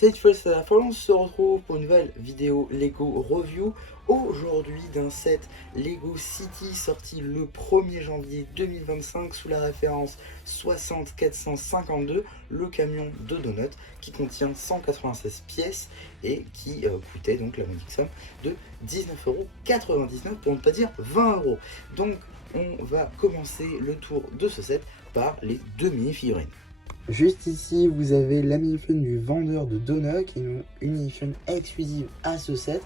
Cette fois c'est la fin, on se retrouve pour une nouvelle vidéo Lego Review. Aujourd'hui d'un set Lego City sorti le 1er janvier 2025 sous la référence 60452, le camion de Donut qui contient 196 pièces et qui coûtait donc la modique somme de 19,99 € pour ne pas dire 20 €. Donc on va commencer le tour de ce set par les deux mini-figurines. Juste ici, vous avez la mini-figurine du vendeur de Donut, qui est une mini-figurine exclusive à ce set,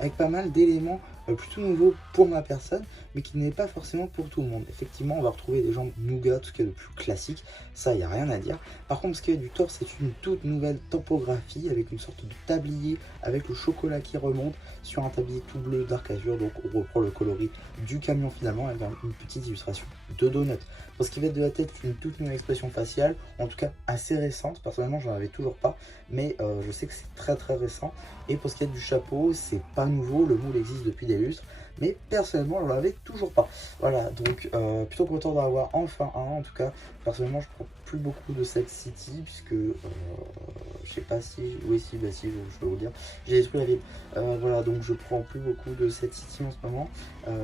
avec pas mal d'éléments plutôt nouveaux pour ma personne, mais qui n'est pas forcément pour tout le monde. Effectivement, on va retrouver des jambes nougat, tout ce qui est le plus classique, ça, il n'y a rien à dire. Par contre, ce qui est du torse, c'est une toute nouvelle topographie, avec une sorte de tablier, avec le chocolat qui remonte, sur un tablier tout bleu Dark Azure, donc on reprend le coloris du camion finalement, avec une petite illustration de Donut. Pour ce qui va être de la tête, une toute nouvelle expression faciale, en tout cas assez récente. Personnellement, j'en avais toujours pas, mais je sais que c'est très récent. Et pour ce qui est du chapeau, c'est pas nouveau, le moule existe depuis des lustres, mais personnellement, je l'avais toujours pas. Voilà, donc plutôt content d'en avoir enfin un. En tout cas, personnellement, je prends plus beaucoup de cette City, puisque je sais pas si, oui, si, bah si, je peux vous dire, j'ai détruit la ville. Voilà, donc je prends plus beaucoup de cette City en ce moment,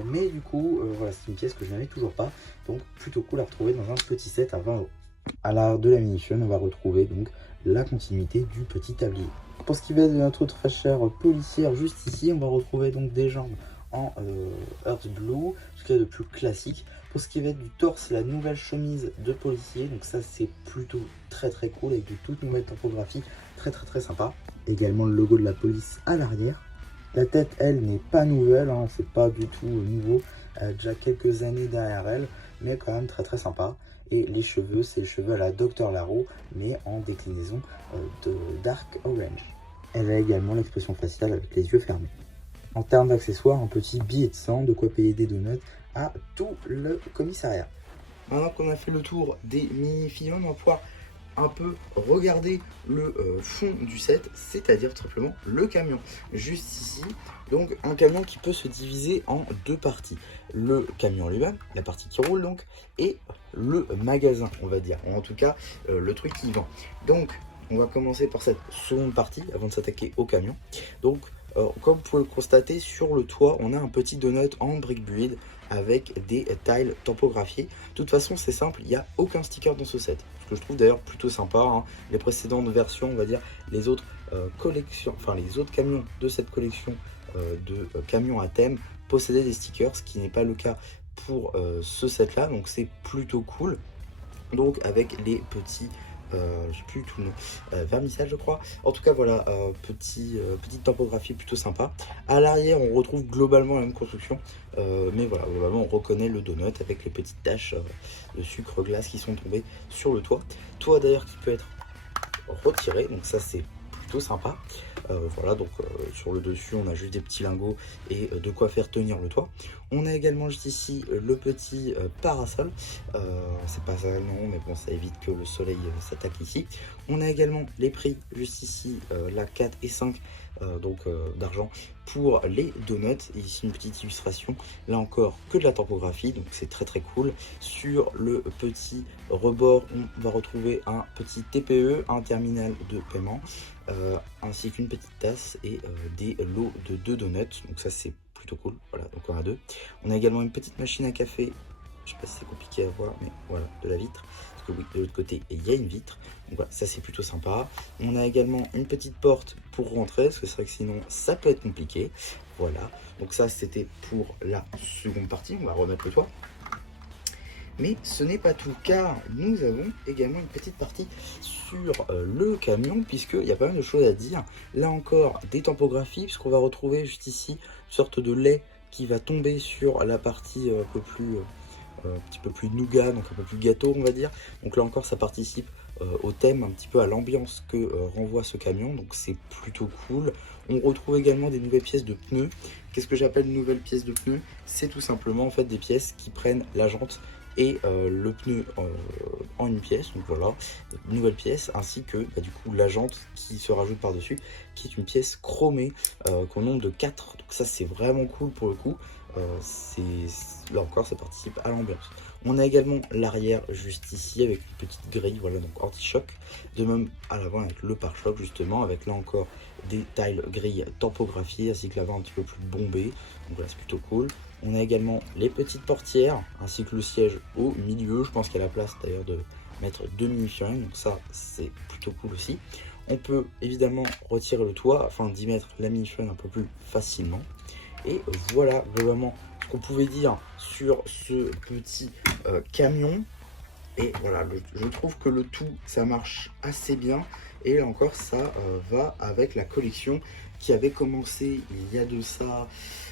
mais du coup, voilà, c'est une pièce que je n'avais toujours pas, donc plutôt cool à retrouver dans un petit set à 20 €. À l'arrière de la mini-figurine, on va retrouver donc la continuité du petit tablier. Pour ce qui va être de notre très chère policière, juste ici, on va retrouver donc des jambes en Earth Blue, ce qu'il y a de plus classique. Pour ce qui va être du torse, la nouvelle chemise de policier, donc ça c'est plutôt très cool, avec de toute nouvelle topographie, très sympa. Également le logo de la police à l'arrière. La tête, elle, n'est pas nouvelle, hein, c'est pas du tout nouveau, déjà quelques années derrière elle, mais quand même très sympa. Et les cheveux, c'est les cheveux à la Dr Laro, mais en déclinaison de Dark Orange. Elle a également l'expression faciale avec les yeux fermés. En termes d'accessoires, un petit billet de sang, de quoi payer des donuts à tout le commissariat. Maintenant qu'on a fait le tour des mini-figurines, on va pouvoir un peu regarder le fond du set, c'est-à-dire tout simplement le camion. Juste ici, donc un camion qui peut se diviser en deux parties. Le camion lui-même, la partie qui roule donc, et le magasin, on va dire, ou en tout cas le truc qui vend. Donc on va commencer par cette seconde partie avant de s'attaquer au camion. Donc comme vous pouvez le constater, sur le toit, on a un petit donut en brick build avec des tiles topographiées. De toute façon, c'est simple, il n'y a aucun sticker dans ce set. Ce que je trouve d'ailleurs plutôt sympa, hein. Les précédentes versions, on va dire, les autres collections, enfin les autres camions de cette collection de camions à thème possédaient des stickers, ce qui n'est pas le cas pour ce set là, donc c'est plutôt cool. Donc avec les petits je sais plus tout le nom, vernissage je crois. En tout cas voilà, petite topographie plutôt sympa. À l'arrière on retrouve globalement la même construction, mais voilà, globalement on reconnaît le donut avec les petites taches de sucre glace qui sont tombées sur le toit. Toit d'ailleurs qui peut être retiré, donc ça c'est plutôt sympa. Voilà, donc sur le dessus on a juste des petits lingots et de quoi faire tenir le toit. On a également juste ici le petit parasol, c'est pas ça non, mais bon ça évite que le soleil s'attaque ici. On a également les prix juste ici, la 4 et 5 d'argent pour les donuts, et ici une petite illustration, là encore que de la topographie, donc c'est très cool. Sur le petit rebord on va retrouver un petit TPE, un terminal de paiement, ainsi qu'une petite tasse et des lots de 2 donuts, donc ça c'est plutôt cool. Voilà, donc on a 2. On a également une petite machine à café, je sais pas si c'est compliqué à voir, mais voilà, de la vitre, parce que oui, de l'autre côté il y a une vitre, donc voilà, ça c'est plutôt sympa. On a également une petite porte pour rentrer, parce que c'est vrai que sinon ça peut être compliqué. Voilà, donc ça c'était pour la seconde partie. On va remettre le toit. Mais ce n'est pas tout, car nous avons également une petite partie sur le camion, puisqu'il y a pas mal de choses à dire. Là encore, des topographies, puisqu'on va retrouver juste ici une sorte de lait qui va tomber sur la partie un petit peu plus nougat, donc un peu plus gâteau on va dire. Donc là encore ça participe au thème, un petit peu à l'ambiance que renvoie ce camion, donc c'est plutôt cool. On retrouve également des nouvelles pièces de pneus. Qu'est-ce que j'appelle nouvelles pièces de pneus? C'est tout simplement en fait des pièces qui prennent la jante et le pneu en une pièce, donc voilà, une nouvelle pièce, ainsi que du coup la jante qui se rajoute par dessus, qui est une pièce chromée qu'au nombre de 4, donc ça c'est vraiment cool pour le coup. Là encore ça participe à l'ambiance. On a également l'arrière juste ici avec une petite grille, voilà, donc anti-choc. De même à l'avant avec le pare-choc justement, avec là encore des tiles grilles tampographiées ainsi que l'avant un petit peu plus bombé. Donc là c'est plutôt cool. On a également les petites portières ainsi que le siège au milieu. Je pense qu'il y a la place d'ailleurs de mettre 2 mini-figurines, donc ça c'est plutôt cool aussi. On peut évidemment retirer le toit afin d'y mettre la mini-figurine un peu plus facilement. Et voilà globalement ce qu'on pouvait dire sur ce petit camion. Et voilà, je trouve que le tout, ça marche assez bien. Et là encore, ça va avec la collection qui avait commencé il y a de ça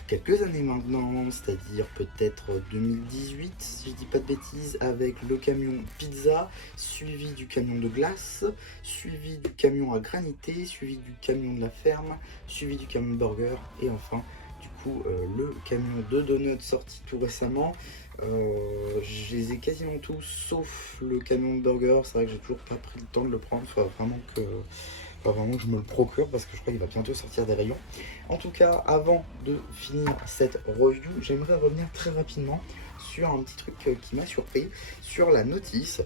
quelques années maintenant, c'est-à-dire peut-être 2018, si je dis pas de bêtises, avec le camion pizza, suivi du camion de glace, suivi du camion à granité, suivi du camion de la ferme, suivi du camion de burger, et enfin, du coup, le camion de donuts sorti tout récemment. Je les ai quasiment tous sauf le camion de burger. C'est vrai que j'ai toujours pas pris le temps de le prendre. Il faudra vraiment que je me le procure parce que je crois qu'il va bientôt sortir des rayons. En tout cas, avant de finir cette review, j'aimerais revenir très rapidement sur un petit truc qui m'a surpris, sur la notice.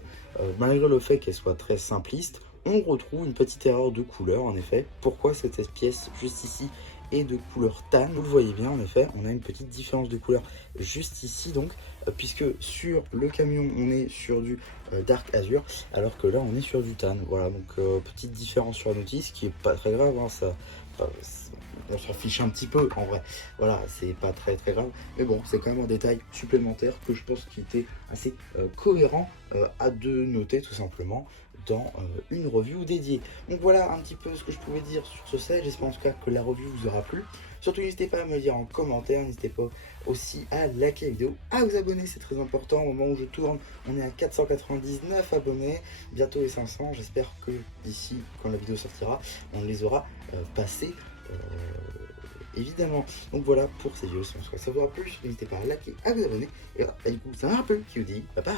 Malgré le fait qu'elle soit très simpliste, on retrouve une petite erreur de couleur en effet. Pourquoi cette pièce juste ici est de couleur tan? Vous le voyez bien, en effet, on a une petite différence de couleur juste ici, donc, puisque sur le camion, on est sur du Dark Azure, alors que là, on est sur du tan. Voilà, donc petite différence sur la notice, qui est pas très grave, hein, on s'en fiche un petit peu, en vrai. Voilà, c'est pas très grave, mais bon, c'est quand même un détail supplémentaire que je pense qu'il était assez cohérent à de noter, tout simplement, dans une review dédiée. Donc voilà un petit peu ce que je pouvais dire sur ce set. J'espère en tout cas que la review vous aura plu. Surtout n'hésitez pas à me le dire en commentaire, n'hésitez pas aussi à liker la vidéo, à vous abonner, c'est très important. Au moment où je tourne, on est à 499 abonnés, bientôt les 500. J'espère que d'ici, quand la vidéo sortira, on les aura passés évidemment. Donc voilà pour ces vidéos, si ça vous aura plu, n'hésitez pas à liker, à vous abonner. Et voilà, du coup, ça m'a plu, qui vous dit bye bye.